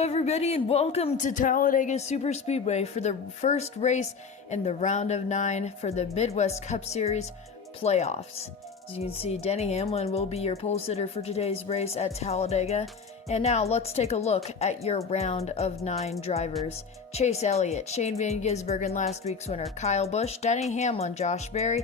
everybody, and welcome to Talladega Superspeedway for the first race in the round of 9 for the Midwest Cup Series playoffs. As you can see, Denny Hamlin will be your pole sitter for today's race at Talladega. And now let's take a look at your round of 9 drivers. Chase Elliott, Shane Van Gisbergen, last week's winner, Kyle Busch, Denny Hamlin, Josh Berry,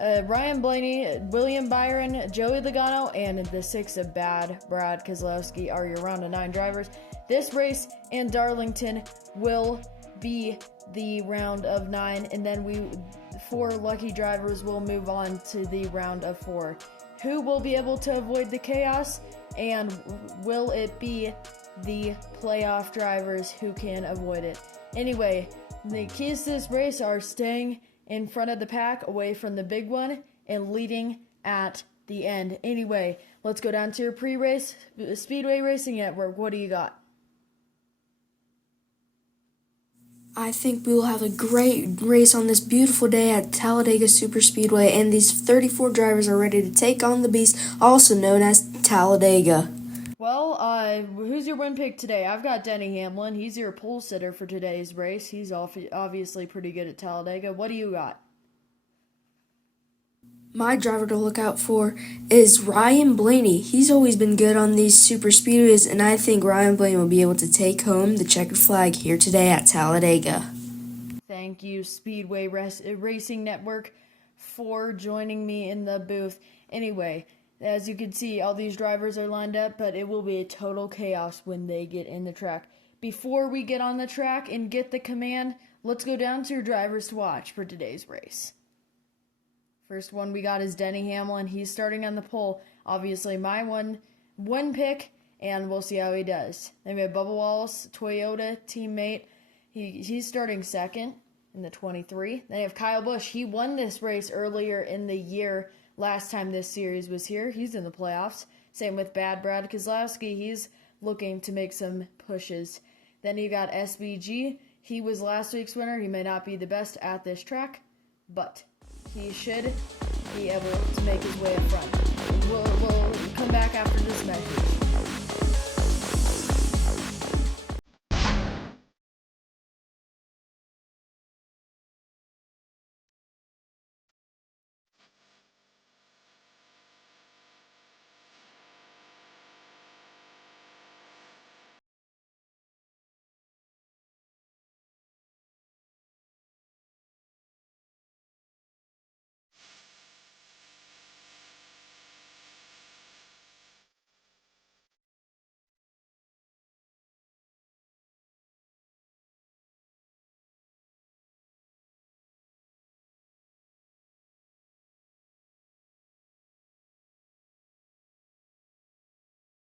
Ryan Blaney, William Byron, Joey Lagono, and the 6 of Brad Keselowski are your round of 9 drivers. This race in Darlington will be the round of 9, and then 4 lucky drivers will move on to the round of 4. Who will be able to avoid the chaos, and will it be the playoff drivers who can avoid it? Anyway, the keys to this race are staying in front of the pack, away from the big one, and leading at the end. Anyway, let's go down to your pre-race Speedway Racing Network. What do you got? I think we will have a great race on this beautiful day at Talladega Superspeedway, and these 34 drivers are ready to take on the beast, also known as Talladega. Well, who's your win pick today? I've got Denny Hamlin. He's your pole sitter for today's race. He's obviously pretty good at Talladega. What do you got? My driver to look out for is Ryan Blaney. He's always been good on these super speedways, and I think Ryan Blaney will be able to take home the checkered flag here today at Talladega. Thank you, Speedway Racing Network, for joining me in the booth. Anyway, as you can see, all these drivers are lined up, but it will be a total chaos when they get in the track. Before we get on the track and get the command, let's go down to your drivers to watch for today's race. First one we got is Denny Hamlin. He's starting on the pole. Obviously my one pick, and we'll see how he does. Then we have Bubba Wallace, Toyota teammate. He's starting second in the 23. Then you have Kyle Busch. He won this race earlier in the year. Last time this series was here, he's in the playoffs. Same with Brad Keselowski. He's looking to make some pushes. Then you got SVG. He was last week's winner. He may not be the best at this track, but he should be able to make his way up front. We'll come back after this message.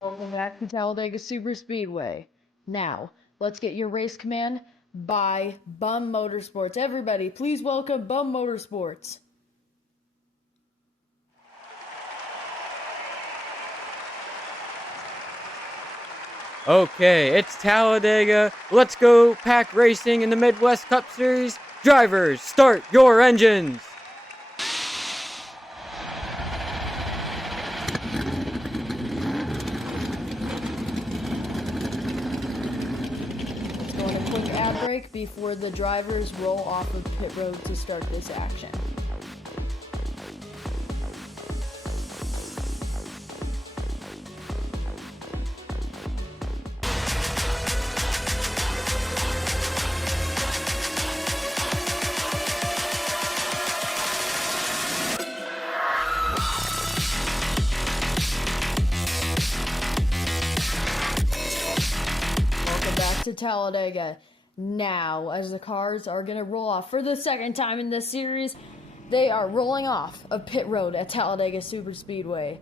Welcome back to Talladega Superspeedway. Now, let's get your race command by Bum Motorsports. Everybody, please welcome Bum Motorsports. Okay, it's Talladega. Let's go pack racing in the Midwest Cup Series. Drivers, start your engines. Let's go on a quick ad break before the drivers roll off of pit road to start this action. To Talladega now, as the cars are going to roll off for the second time in this series. They are rolling off of pit road at Talladega Superspeedway.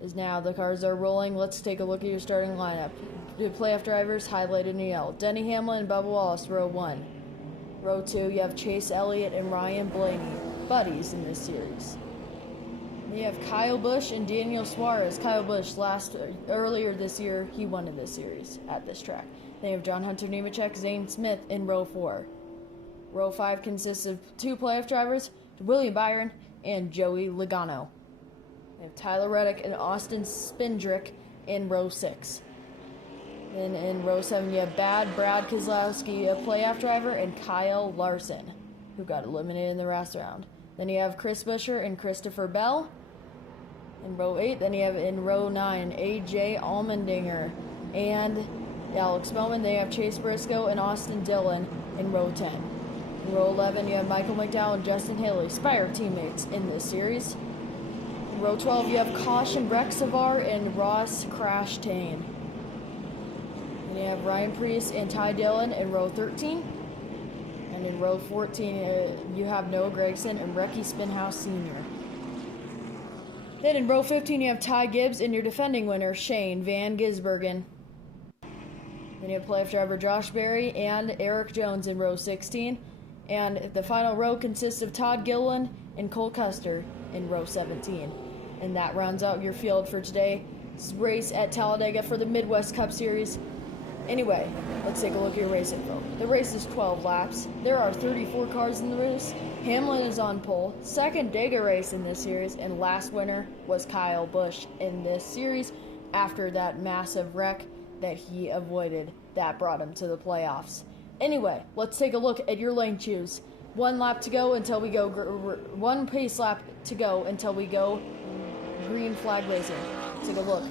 As now the cars are rolling, let's take a look at your starting lineup. The playoff drivers highlighted in yellow: Denny Hamlin and Bubba Wallace, row 1. Row 2, you have Chase Elliott and Ryan Blaney, buddies in this series. You have Kyle Busch and Daniel Suarez. Kyle Busch earlier this year, he won in this series at this track. Then you have John Hunter Nemechek, Zane Smith in row 4. Row 5 consists of 2 playoff drivers, William Byron and Joey Lagono. We have Tyler Reddick and Austin Spindrick in row 6. Then in row 7, you have Brad Keselowski, a playoff driver, and Kyle Larson, who got eliminated in the last round. Then you have Chris Buescher and Christopher Bell in row 8. Then you have in row 9, AJ Allmendinger and Alex Bowman. They have Chase Briscoe and Austin Dillon in row 10. In row 11, you have Michael McDowell and Justin Haley, Spire teammates in this series. In row 12, you have Caution Rex Savar and Ross Crash Tane. And you have Ryan Preece and Ty Dillon in row 13. And in row 14, you have Noah Gragson and Recky Spinhouse Sr. Then in row 15, you have Ty Gibbs and your defending winner, Shane Van Gisbergen. Then you have playoff driver Josh Berry and Eric Jones in row 16. And the final row consists of Todd Gilliland and Cole Custer in row 17. And that rounds out your field for today's race at Talladega for the Midwest Cup Series. Anyway, let's take a look at your race info. The race is 12 laps. There are 34 cars in the race. Hamlin is on pole. Second Dega race in this series, and last winner was Kyle Busch in this series after that massive wreck that he avoided that brought him to the playoffs. Anyway, let's take a look at your lane choose. One lap to go until we go, one pace lap to go until we go green flag racing. Let's take a look.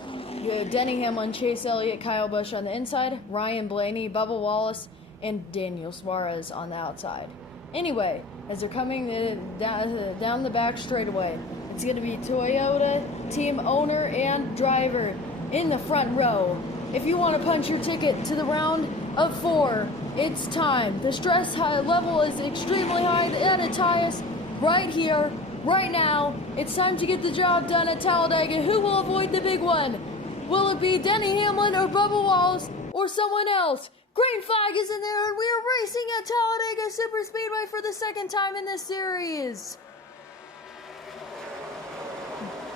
You have Denny Hamlin, Chase Elliott, Kyle Busch on the inside, Ryan Blaney, Bubba Wallace, and Daniel Suarez on the outside. Anyway, as they're coming down the back straightaway, it's going to be Toyota team owner and driver in the front row. If you want to punch your ticket to the round of 4, it's time. The stress level is extremely high at its highest right here, right now. It's time to get the job done at Talladega. Who will avoid the big one? Will it be Denny Hamlin or Bubba Wallace or someone else? Green flag is in there, and we are racing at Talladega Superspeedway for the second time in this series.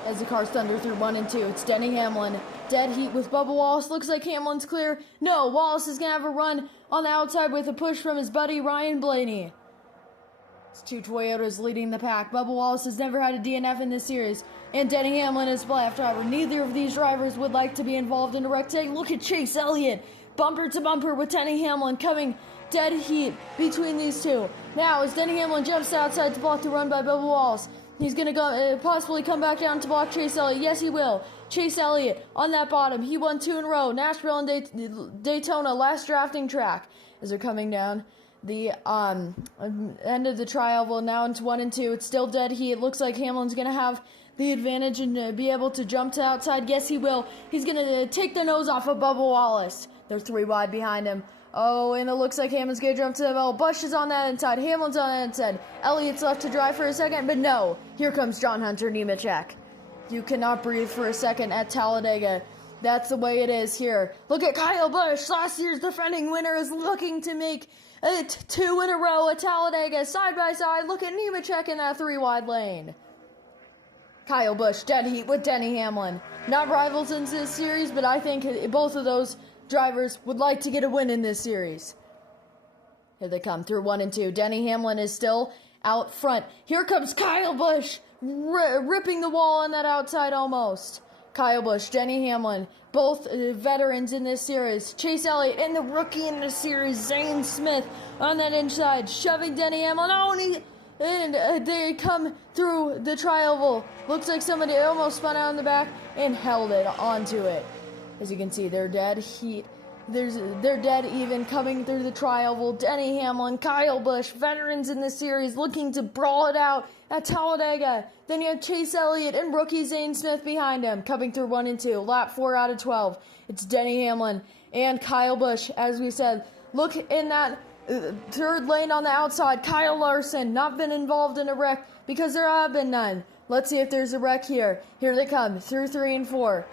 As the cars thunder through 1 and 2, it's Denny Hamlin. Dead heat with Bubba Wallace. Looks like Hamlin's clear. No, Wallace is going to have a run on the outside with a push from his buddy Ryan Blaney. It's 2 Toyotas leading the pack. Bubba Wallace has never had a DNF in this series, and Denny Hamlin is playoff driver. Neither of these drivers would like to be involved in a wreck today. Look at Chase Elliott, bumper to bumper with Denny Hamlin, coming dead heat between these two. Now, as Denny Hamlin jumps outside to block the run by Bubba Wallace, he's going to go possibly come back down to block Chase Elliott. Yes, he will. Chase Elliott on that bottom. He won 2 in a row. Nashville and Daytona, last drafting track. As they're coming down the end of the trial, well, now into 1 and 2. It's still dead heat. It looks like Hamlin's going to have the advantage and be able to jump to the outside. Yes, he will. He's going to take the nose off of Bubba Wallace. They're 3 wide behind him. Oh, and it looks like Hamlin's going to jump to the middle. Busch is on that inside. Hamlin's on that inside. Elliott's left to drive for a second, but no. Here comes John Hunter Nemechek. You cannot breathe for a second at Talladega. That's the way it is here. Look at Kyle Busch. Last year's defending winner is looking to make it 2 in a row at Talladega. Side by side, look at Nemechek in that 3 wide lane. Kyle Busch, dead heat with Denny Hamlin. Not rivals in this series, but I think both of those drivers would like to get a win in this series. Here they come through 1 and 2. Denny Hamlin is still out front. Here comes Kyle Busch, ripping the wall on that outside almost. Kyle Busch, Denny Hamlin, both veterans in this series. Chase Elliott and the rookie in the series, Zane Smith, on that inside, shoving Denny Hamlin. Oh, and they come through the tri-oval. Looks like somebody almost spun out in the back and held it onto it. As you can see, they're dead heat. They're dead even coming through the tri-oval. Denny Hamlin, Kyle Busch, veterans in this series looking to brawl it out at Talladega. Then you have Chase Elliott and rookie Zane Smith behind him, coming through 1 and 2. Lap 4 out of 12. It's Denny Hamlin and Kyle Busch, as we said. Look in that third lane on the outside. Kyle Larson, not been involved in a wreck because there have been none. Let's see if there's a wreck here. Here they come through 3 and 4.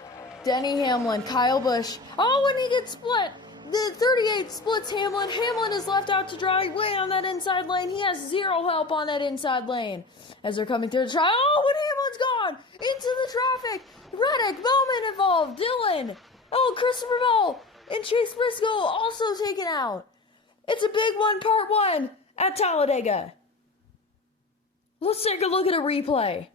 Denny Hamlin, Kyle Busch. Oh, and he gets split. The 38 splits Hamlin. Hamlin is left out to dry way on that inside lane. He has 0 help on that inside lane. As they're coming through the trial. Oh, and Hamlin's gone into the traffic. Reddick, Bowman involved. Dillon. Oh, Christopher Bell and Chase Briscoe also taken out. It's a big one, part 1 at Talladega. Let's take a look at a replay.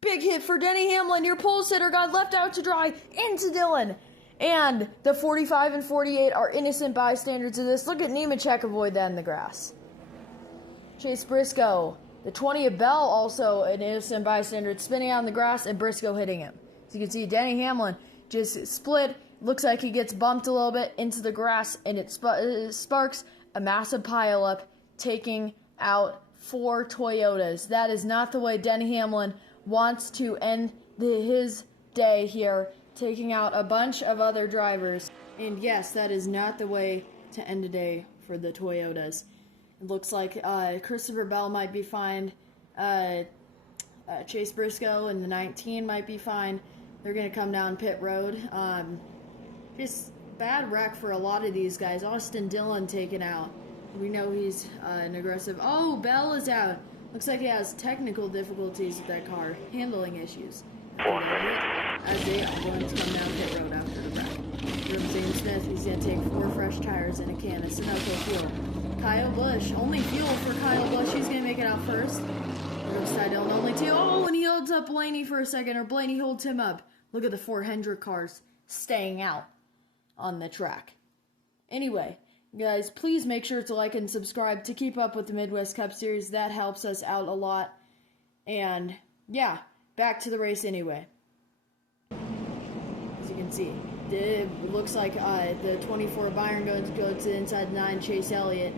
Big hit for Denny Hamlin. Your pole sitter got left out to dry into Dillon. And the 45 and 48 are innocent bystanders of this. Look at Nemechek avoid that in the grass. Chase Briscoe. The 20 of Bell also an innocent bystander. It's spinning out in the grass and Briscoe hitting him. So you can see Denny Hamlin just split. Looks like he gets bumped a little bit into the grass and it sparks a massive pileup, taking out 4 Toyotas. That is not the way Denny Hamlin wants to end his day here, taking out a bunch of other drivers. And yes, that is not the way to end a day for the Toyotas. It looks like Christopher Bell might be fine. Chase Briscoe and the 19 might be fine. They're going to come down pit road. Just bad wreck for a lot of these guys. Austin Dillon taken out. We know he's an aggressive. Oh, Bell is out. Looks like he has technical difficulties with that car. Handling issues. As they are going to come down pit road after the wreck. Zane Smith, he's going to take 4 fresh tires and a can of Sunoco fuel. Kyle Busch, only fuel for Kyle Busch. He's going to make it out first. Dillon only 2. Oh, and he holds up Blaney for a second, or Blaney holds him up. Look at the 4 Hendrick cars staying out on the track. Anyway, guys, please make sure to like and subscribe to keep up with the Midwest Cup Series. That helps us out a lot. And, yeah, back to the race anyway. As you can see, it looks like the 24 Byron goes to the inside 9, Chase Elliott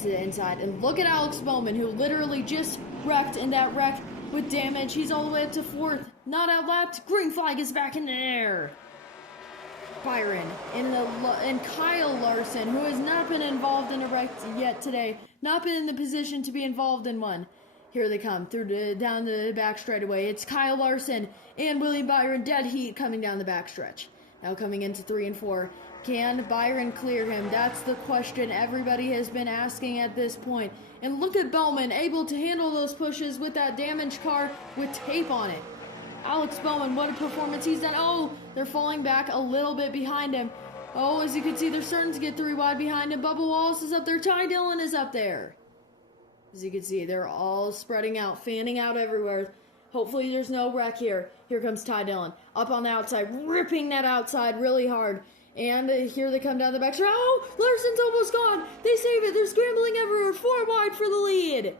to the inside. And look at Alex Bowman, who literally just wrecked in that wreck with damage. He's all the way up to 4th. Not outlapped. Green flag is back in the air. Byron and Kyle Larson, who has not been involved in a wreck yet today, not been in the position to be involved in one. Here they come down the back straightaway. It's Kyle Larson and William Byron, dead heat coming down the backstretch. Now coming into 3 and 4. Can Byron clear him? That's the question everybody has been asking at this point. And look at Bowman, able to handle those pushes with that damaged car with tape on it. Alex Bowman, what a performance he's done. Oh, they're falling back a little bit behind him. Oh, as you can see, they're starting to get 3 wide behind him. Bubba Wallace is up there. Ty Dillon is up there. As you can see, they're all spreading out, fanning out everywhere. Hopefully there's no wreck here. Here comes Ty Dillon. Up on the outside, ripping that outside really hard. And here they come down the back stretch. Oh, Larson's almost gone. They save it. They're scrambling everywhere. 4 wide for the lead.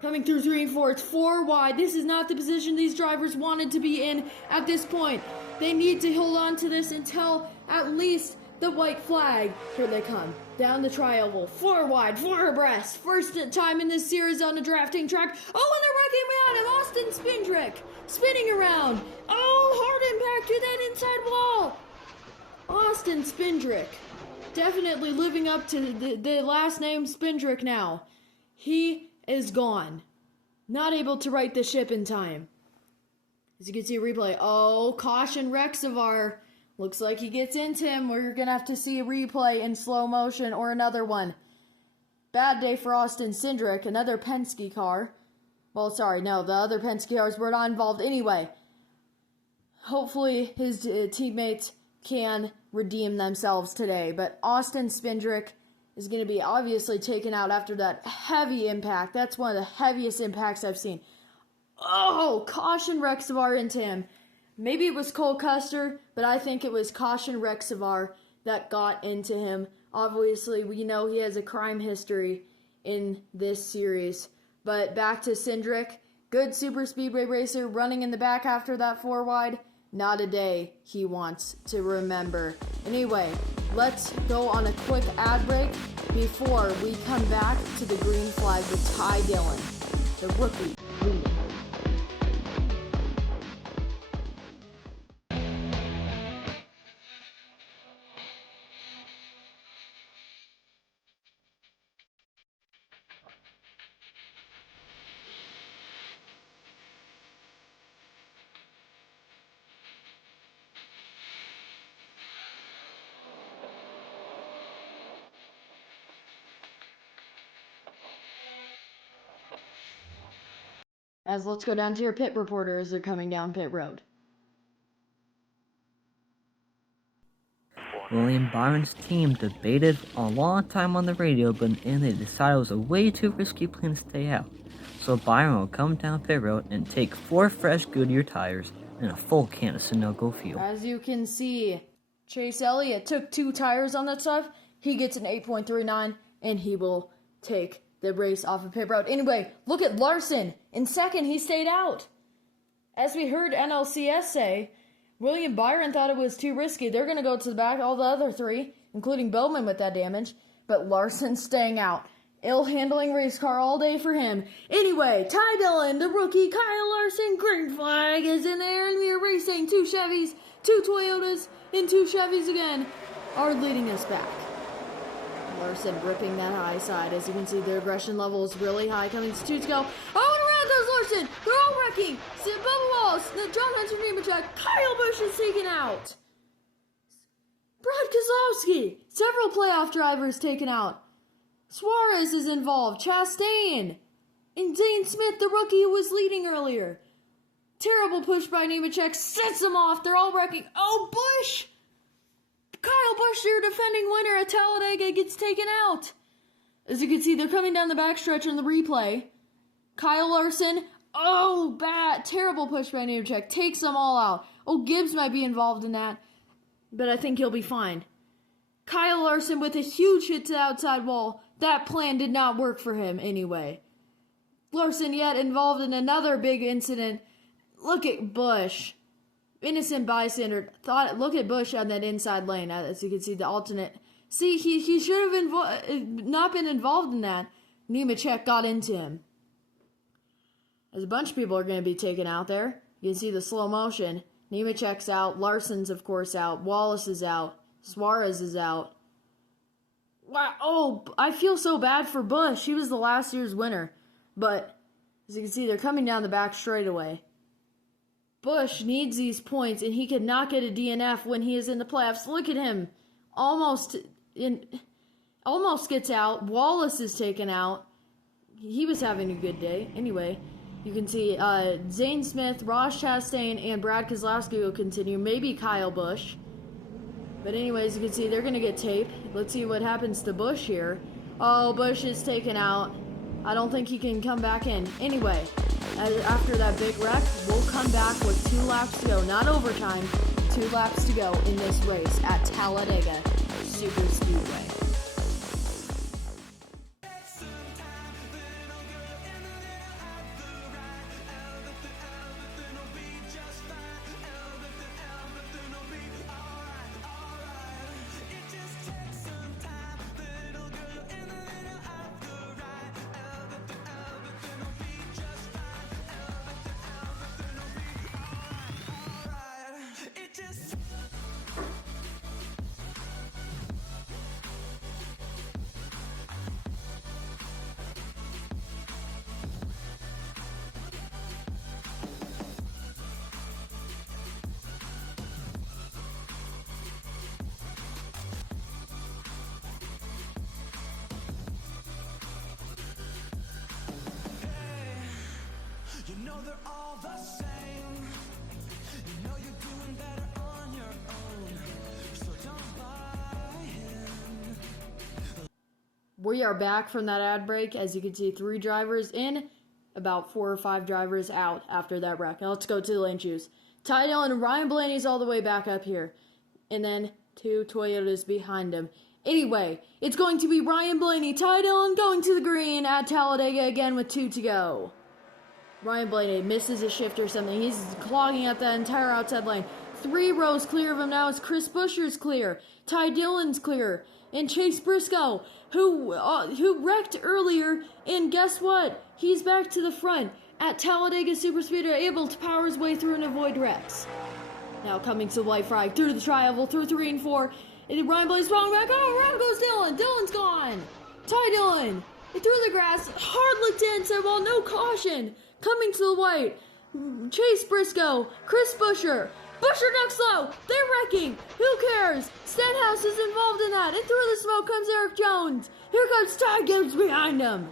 Coming through 3 and 4. It's 4 wide. This is not the position these drivers wanted to be in at this point. They need to hold on to this until at least the white flag. Here they come. Down the tri-oval. 4 wide, 4 abreast. First time in this series on a drafting track. Oh, and they're wrecking behind him. Austin Spindrick spinning around. Oh, hard impact to that inside wall. Austin Spindrick. Definitely living up to the last name Spindrick now. He is gone. Not able to right the ship in time. As you can see a replay. Oh, caution Rexavar. Looks like he gets into him. We're going to have to see a replay in slow motion or another one. Bad day for Austin Cindric. Another Penske car. Well, sorry, no, the other Penske cars were not involved anyway. Hopefully his teammates can redeem themselves today. But Austin Spindrick is going to be obviously taken out after that heavy impact. That's one of the heaviest impacts I've seen. Oh, caution Rexavar into him. Maybe it was Cole Custer, but I think it was caution Rexavar that got into him. Obviously, we know he has a crime history in this series. But back to Cindric. Good super speedway racer running in the back after that 4 wide. Not a day he wants to remember. Anyway, let's go on a quick ad break before we come back to the green flag with Ty Dillon, the rookie leader. As let's go down to your pit reporter as they're coming down pit road. William Byron's team debated a long time on the radio, but in the end they decided it was a way too risky plan to stay out. So Byron will come down pit road and take 4 fresh Goodyear tires and a full can of Sunoco fuel. As you can see, Chase Elliott took 2 tires on that stuff. He gets an 8.39, and he will take the race off of pit road. Anyway, look at Larson. In second, he stayed out. As we heard NLCS say, William Byron thought it was too risky. They're going to go to the back, all the other 3, including Bowman with that damage. But Larson staying out. Ill-handling race car all day for him. Anyway, Ty Dillon, the rookie, Kyle Larson, green flag is in there, and we are racing 2 Chevys, 2 Toyotas, and 2 Chevys again are leading us back. Larson gripping that high side. As you can see, their aggression level is really high. Coming to 2 to go. Oh, and around goes Larson. They're all wrecking. Bubba Wallace, John Hunter, Nemechek. Kyle Busch is taken out. Brad Keselowski. Several playoff drivers taken out. Suarez is involved. Chastain. And Zane Smith, the rookie who was leading earlier. Terrible push by Nemechek. Sets them off. They're all wrecking. Oh, Busch. Kyle Busch, your defending winner at Talladega, gets taken out. As you can see, they're coming down the backstretch in the replay. Kyle Larson, oh, bad, terrible push by Nemechek, takes them all out. Oh, Gibbs might be involved in that, but I think he'll be fine. Kyle Larson with a huge hit to the outside wall. That plan did not work for him anyway. Larson yet involved in another big incident. Look at Busch. Innocent bystander. Look at Busch on that inside lane. As you can see, the alternate. See, he should have not been involved in that. Nemechek got into him. There's a bunch of people are going to be taken out there. You can see the slow motion. Nemechek's out. Larson's, of course, out. Wallace is out. Suarez is out. Wow. Oh, I feel so bad for Busch. He was the last year's winner. But, as you can see, they're coming down the back straightaway. Busch needs these points, and he cannot get a DNF when he is in the playoffs. Look at him. Almost gets out. Wallace is taken out. He was having a good day. Anyway, you can see Zane Smith, Ross Chastain, and Brad Keselowski will continue. Maybe Kyle Busch. But anyways, you can see they're going to get tape. Let's see what happens to Busch here. Oh, Busch is taken out. I don't think he can come back in. Anyway, after that big wreck, we'll come back with 2 laps to go. Not overtime, 2 laps to go in this race at Talladega Super Speedway. They're all the same. You know you're doing better on your own, so don't buy in. We are back from that ad break. As you can see, 3 drivers in, about 4 or 5 drivers out after that wreck. Now let's go to the lane choose. Ty Dillon and Ryan Blaney's all the way back up here, and then 2 Toyotas behind him. Anyway, it's going to be Ryan Blaney, Ty Dillon going to the green at Talladega again with 2 to go. Ryan Blaney misses a shift or something. He's clogging up that entire outside lane. 3 rows clear of him now as Chris Buescher's clear. Ty Dillon's clear. And Chase Briscoe, who wrecked earlier, and guess what? He's back to the front at Talladega Superspeedway, able to power his way through and avoid wrecks. Now coming to the white flag, through the tri-oval, through 3 and 4. And Ryan Blaney's falling back. Oh, around goes Dillon. Dillon's gone. Ty Dillon. Through the grass, hard looked in, said, well, no caution. Coming to the white, Chase Briscoe, Chris Buescher. Buescher next low, they're wrecking. Who cares? Stenhouse is involved in that. And through the smoke comes Eric Jones. Here comes Ty Gibbs behind him.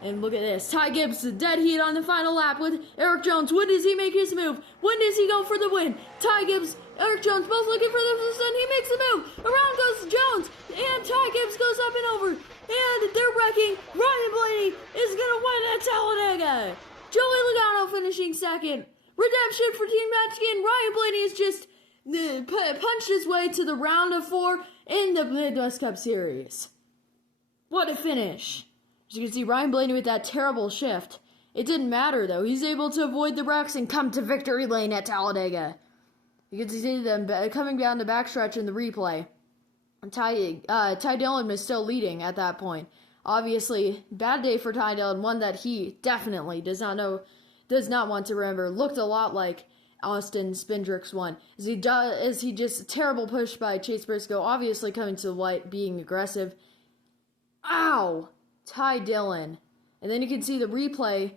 And look at this, Ty Gibbs, dead heat on the final lap with Eric Jones. When does he make his move? When does he go for the win? Ty Gibbs, Eric Jones, both looking for the sun. He makes the move. Around goes Jones, and Ty Gibbs goes up and over. And they're wrecking. Ryan Blaney is going to win at Talladega. Joey Lagono finishing second. Redemption for Team Matchkin. Ryan Blaney is just punched his way to the round of 4 in the Midwest Cup Series. What a finish. As you can see, Ryan Blaney with that terrible shift. It didn't matter, though. He's able to avoid the wrecks and come to victory lane at Talladega. You can see them coming down the backstretch in the replay. Ty Dillon is still leading at that point. Obviously, bad day for Ty Dillon, one that he definitely does not want to remember. Looked a lot like Austin Spindrick's one. As he just terrible push by Chase Briscoe, obviously coming to the light, being aggressive. Ow! Ty Dillon. And then you can see the replay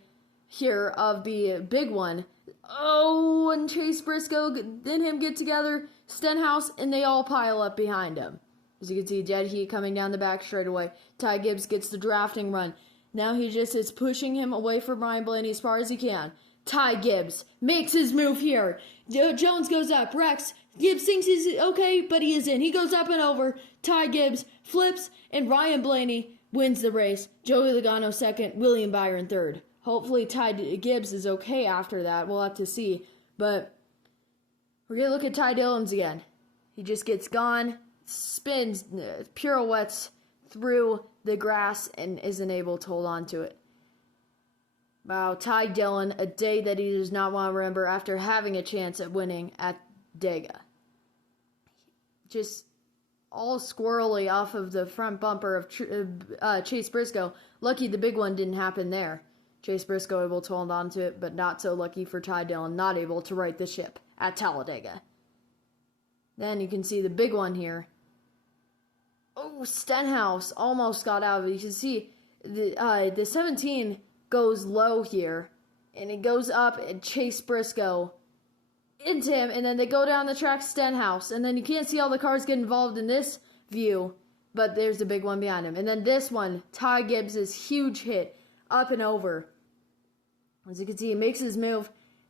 here of the big one. Oh, and Chase Briscoe and him get together, Stenhouse, and they all pile up behind him. As you can see, Dead Heat coming down the back straightaway. Ty Gibbs gets the drafting run. Now he just is pushing him away from Ryan Blaney as far as he can. Ty Gibbs makes his move here. Jones goes up. Rex. Gibbs thinks he's okay, but he isn't. He goes up and over. Ty Gibbs flips, and Ryan Blaney wins the race. Joey Lagono second. William Byron third. Hopefully Ty Gibbs is okay after that. We'll have to see. But we're going to look at Ty Dillon's again. He just gets gone, spins, pirouettes through the grass, and isn't able to hold on to it. Wow, Ty Dillon, a day that he does not want to remember after having a chance at winning at Dega. Just all squirrely off of the front bumper of Chase Briscoe. Lucky the big one didn't happen there. Chase Briscoe able to hold on to it, but not so lucky for Ty Dillon, not able to right the ship at Talladega. Then you can see the big one here. Oh, Stenhouse almost got out of it. You can see the 17 goes low here, and it goes up and Chase Briscoe into him, and then they go down the track, Stenhouse, and then you can't see all the cars get involved in this view, but there's the big one behind him. And then this one, Ty Gibbs' huge hit up and over. As you can see, he makes his move.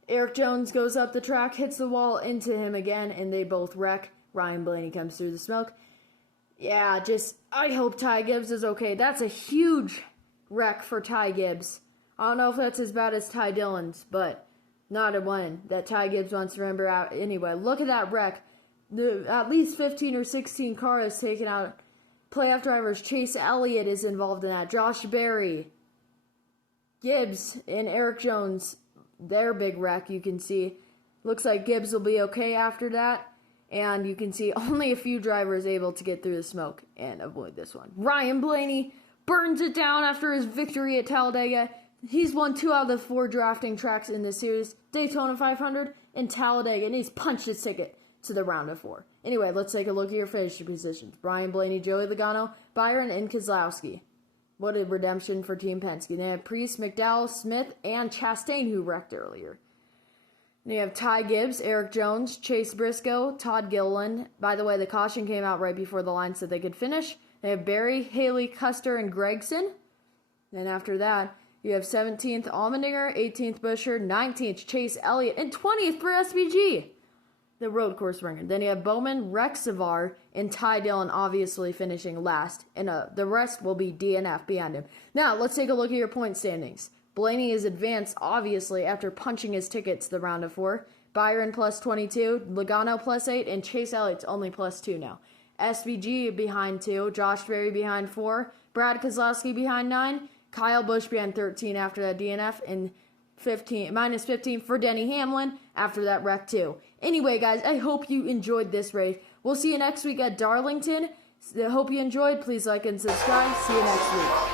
Eric Jones goes up the track, hits the wall into him again, and they both wreck. Ryan Blaney comes through the smoke. Yeah, I hope Ty Gibbs is okay. That's a huge wreck for Ty Gibbs. I don't know if that's as bad as Ty Dillon's, but not a one that Ty Gibbs wants to remember out anyway. Look at that wreck. At least 15 or 16 cars taken out. Playoff drivers. Chase Elliott is involved in that. Josh Berry. Gibbs and Eric Jones, their big wreck, you can see. Looks like Gibbs will be okay after that. And you can see only a few drivers able to get through the smoke and avoid this one. Ryan Blaney burns it down after his victory at Talladega. He's won 2 out of the 4 drafting tracks in this series. Daytona 500 and Talladega. And he's punched his ticket to the round of 4. Anyway, let's take a look at your finishing positions. Ryan Blaney, Joey Lagono, Byron, and Keselowski. What a redemption for Team Penske. They have Priest, McDowell, Smith, and Chastain, who wrecked earlier. Then you have Ty Gibbs, Eric Jones, Chase Briscoe, Todd Gilliland. By the way, the caution came out right before the line so they could finish. They have Barry, Haley, Custer, and Gregson. Then after that, you have 17th Allmendinger, 18th Buescher, 19th Chase Elliott, and 20th for SVG, the road course ringer. Then you have Bowman, Rex Savar, and Ty Dillon obviously finishing last. And the rest will be DNF behind him. Now, let's take a look at your point standings. Blaney is advanced, obviously, after punching his ticket to the round of 4. Byron plus 22, Logano plus 8, and Chase Elliott's only plus 2 now. SVG behind 2, Josh Berry behind 4, Brad Keselowski behind 9, Kyle Busch behind 13 after that DNF, and minus 15 for Denny Hamlin after that wreck too. Anyway, guys, I hope you enjoyed this race. We'll see you next week at Darlington. I hope you enjoyed. Please like and subscribe. See you next week.